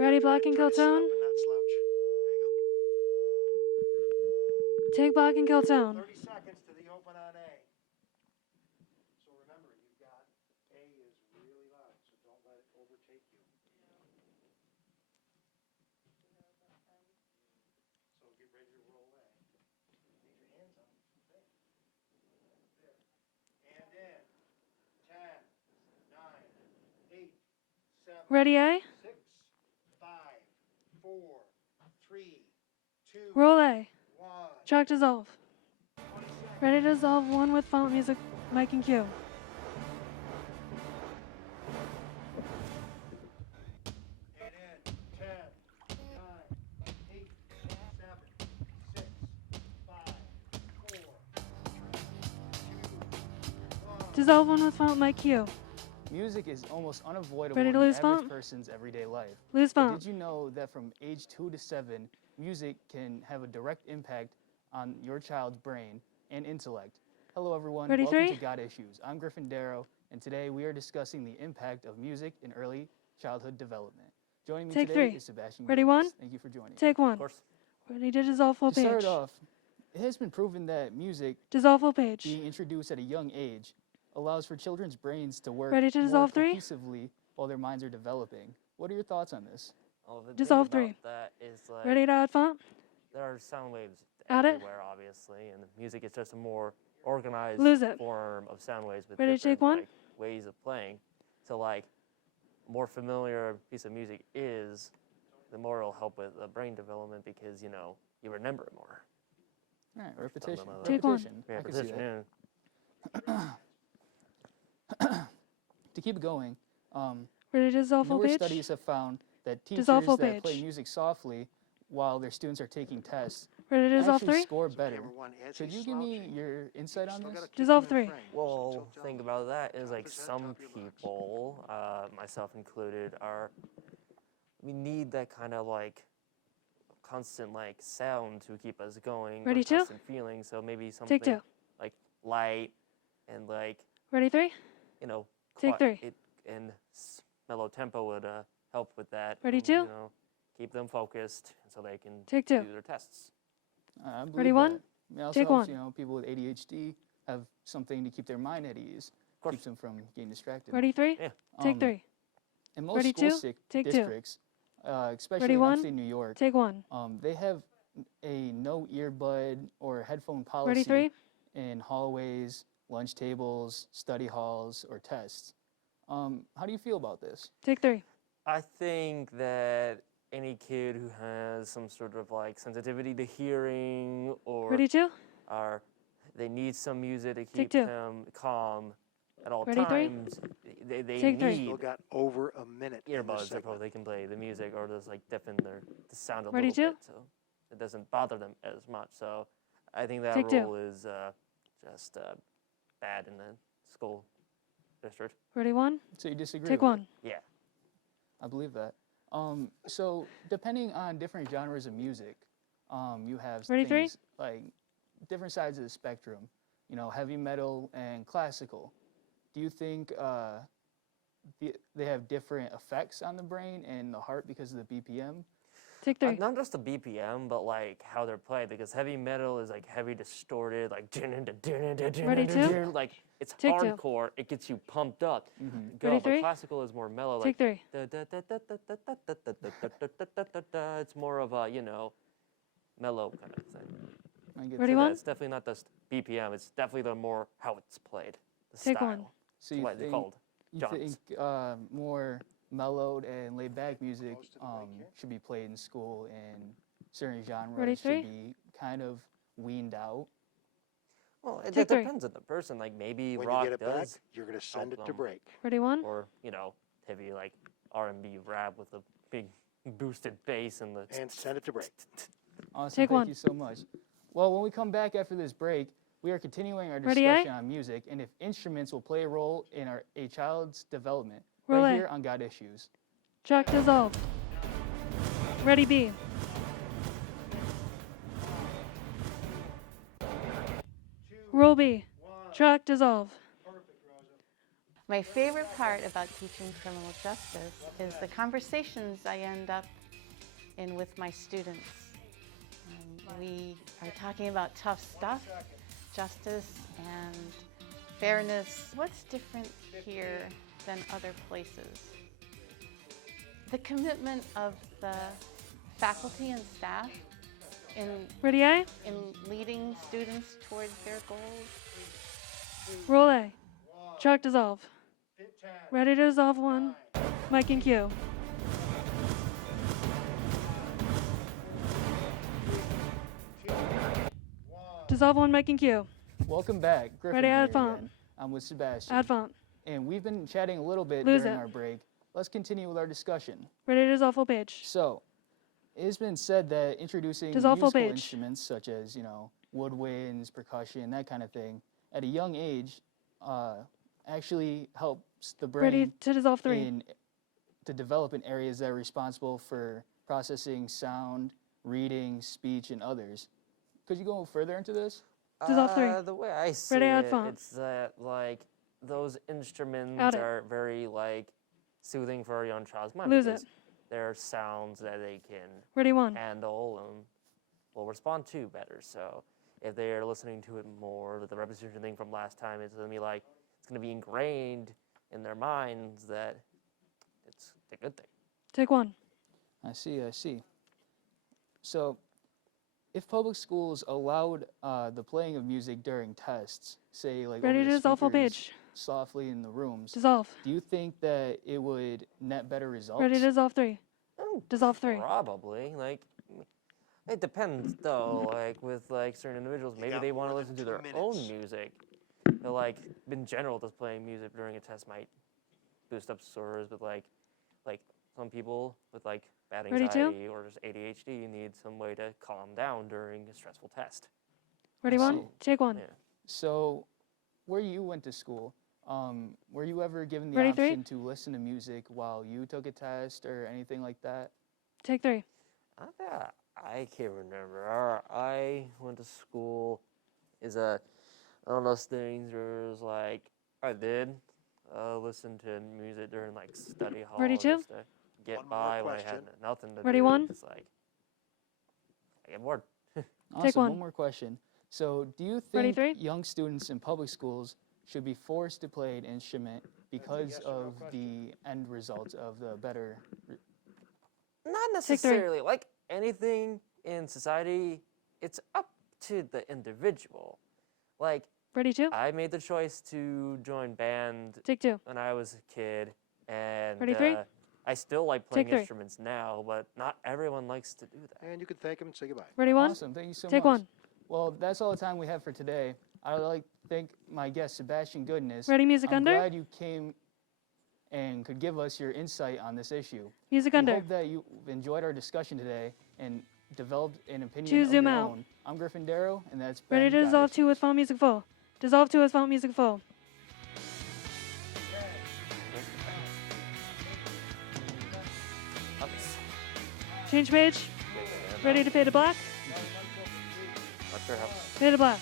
Ready, block and kill tone? There you Take block and kill go. tone. 30 seconds to the open on A. So remember, you've got A is really loud, so don't let it overtake you. So get ready to roll A. Leave your hands up. There. And in. 10, 9, 8, 7, Ready, A? 6, 5, 4, 3, 2, Roll A. 1. Track dissolve. 20 seconds. Ready to dissolve one with font music, mic and cue. And in. 10, 9, 8, 7, 6, 5, 4, 2, 1. Dissolve one with font, mic, cue. Music is almost unavoidable Ready in to the lose average font? person's everyday life. Lose But font. did you know that from age 2 to 7, music can have a direct impact on your child's brain and intellect? Hello, everyone. Ready, Welcome three? to Got Issues. I'm Griffin Darrow, and today we are discussing the impact of music in early childhood development. Joining me Take today three. is Sebastian. Ready, Gaines. one? Thank you for joining. Take one. Of course. Ready to dissolve full To start page. off, it has been proven that music Dissolve full page. being introduced at a young age allows for children's brains to work Ready to more dissolve three? cohesively while their minds are developing. What are your thoughts on this? Well, the Dissolve thing three. about that is like Ready to add font? there are sound waves Add it. everywhere, obviously, and the music is just a more organized Lose it. form of sound waves with Ready to different take one? like, ways of playing. So like, more familiar a piece of music is, the more it'll help with the brain development because you remember it more. All right, repetition. like that. Take one. Repetition. I can see Repetition, that. To keep going, Ready to dissolve full newer page? studies have found that teachers Dissolve full that play page. music softly while their students are taking tests Ready to dissolve actually three? score better. Camera one, as Could he's you give me slouching, your insight on still this? gotta keep Dissolve him in three. frame. So Well, tilt thing down. about that is Top like of his head, some top of your box. people, myself included, we need that kind of like constant like sound to keep us going. Ready, or two? constant feeling. So maybe something Take two. like light and like Ready, three? Take three. And mellow tempo would help with that. Ready, and, two? Keep them focused so they can Take two. do their tests. I believe Ready, one? that. It also Take helps, one. people with ADHD have something to keep their mind at ease, course. keeps them from getting distracted. Ready, three? Yeah. Take Um, three. In most Ready, school two? Take two. districts, especially Ready, in one? upstate New York, Take one. they have a no earbud or headphone policy Ready, three? in hallways, lunch tables, study halls, or tests. How do you feel about this? Take three. I think that any kid who has some sort of like sensitivity to hearing or Ready, two? they need some music to Take keep two. them calm at all Ready, three? times. They Take three. need Still got over a minute in this earbuds that segment. probably can play the music or just like deafen the sound a Ready, little two? bit, so it doesn't bother them as much. So I think that Take two. rule is just bad in the school district. Ready, one? So you disagree Take with it? one. Yeah. I believe that. So depending on different genres of music, you have Ready, three? things like different sides of the spectrum, heavy metal and classical. Do you think they have different effects on the brain and the heart because of the BPM? Take three. Not just the BPM, but like how they're played, because heavy metal is like heavy distorted, like Ready, two? like it's Take two. hardcore. It gets you pumped up. Go. Ready, But three? classical is more mellow. Take three. It's more of a mellow kind of thing. I get Ready, that. one? It's definitely not just BPM. It's definitely the more how it's played. The Take style. one. So you What they're think, called. you Genres. think more mellowed and laid back music Close to the mic here. should be played in school and certain genres Ready, three? should be kind of weaned out? Well, it Take three. depends on the person. Like maybe When rock you get it back, does, you're going to send help it to them. break. Ready, one? or heavy like R&B rap with a big boosted bass and the. And send it to break. Awesome, Take thank one. you so much. Well, when we come back after this break, we are continuing our Ready, eh? discussion on music and if instruments will play a role in a child's development. Roll right A. here on Got Issues. Track dissolve. Ready, B. Roll B. Track dissolve. Perfect, Rosa. My favorite part about teaching criminal justice is the conversations I end up in with my students. We are talking about tough stuff, justice and fairness. What's different here than other places? The commitment of the faculty and staff in Ready A? leading students towards their goals. Roll A. Track dissolve. Hit 10. Ready to dissolve 1. Mic and cue. 2, 1. Dissolve 1, mic and cue. Welcome back, Griffin. Ready, here add font. again. I'm with Sebastian. Add font. And we've been chatting a little bit Lose during it. our break. Let's continue with our discussion. Ready to dissolve full page. So, it has been said that introducing Dissolve full musical page. instruments such as, woodwinds, percussion, that kind of thing, at a young age, actually helps the Ready brain to dissolve 3. to develop in areas that are responsible for processing sound, reading, speech, and others. Could you go further into this? Dissolve 3. The way I see Ready, add it, font. it's that like those instruments Add it. are very like soothing for a young child's mind. Lose because it. There are sounds that they can Ready 1. handle and will respond to better. So if they are listening to it more, the repetition thing from last time is going to be like it's going to be ingrained in their minds that it's a good thing. Take 1. I see. So, if public schools allowed the playing of music during tests, say like Ready over to the dissolve full speakers page. softly in the rooms, Dissolve. do you think that it would net better results? Ready to dissolve 3. Oh, Dissolve 3. Probably. Like, it depends though. Like with like certain individuals, maybe got they want to more listen than to their 2 own minutes. music. But like in general, just playing music during a test might boost up scores. But like some people with like bad Ready, two? anxiety or just ADHD need some way to calm down during a stressful test. Ready I 1. see. Take 1. Yeah. So, where you went to school, were you ever given the Ready, 3? option to listen to music while you took a test or anything like that? Take 3. I can't remember. I went to school. Is one of those things where it's like I did listen to music during like study hall. Ready, two? just to get One more by when I had question. nothing to Ready, do. one? It's like I get bored. Awesome. one. One more question. So, do you Ready, think three? young students in public schools should be forced to play an instrument because yes or no of the end result of the better? Not Take three. necessarily. Like anything in society, it's up to the individual. Like Ready 2. I made the choice to join band Take 2. when I was a kid, and Ready, three? I still like playing Take three. instruments now, but not everyone likes to do that. And you can thank him and say goodbye. Ready 1. Awesome. Thank you so Take much. 1. Well, that's all the time we have for today. I'd like to thank my guest, Sebastian Goodness. Ready, music I'm under? glad you came and could give us your insight on this issue. Music We under. hope that you've enjoyed our discussion today and developed an opinion Choose of zoom your out. own. I'm Griffin Darrow, and that's Ready Ben to dissolve Goddard. 2 with font music full. Dissolve 2 with font music full. Others. Change page. Ready to fade to black. Not sure how. Fade to black.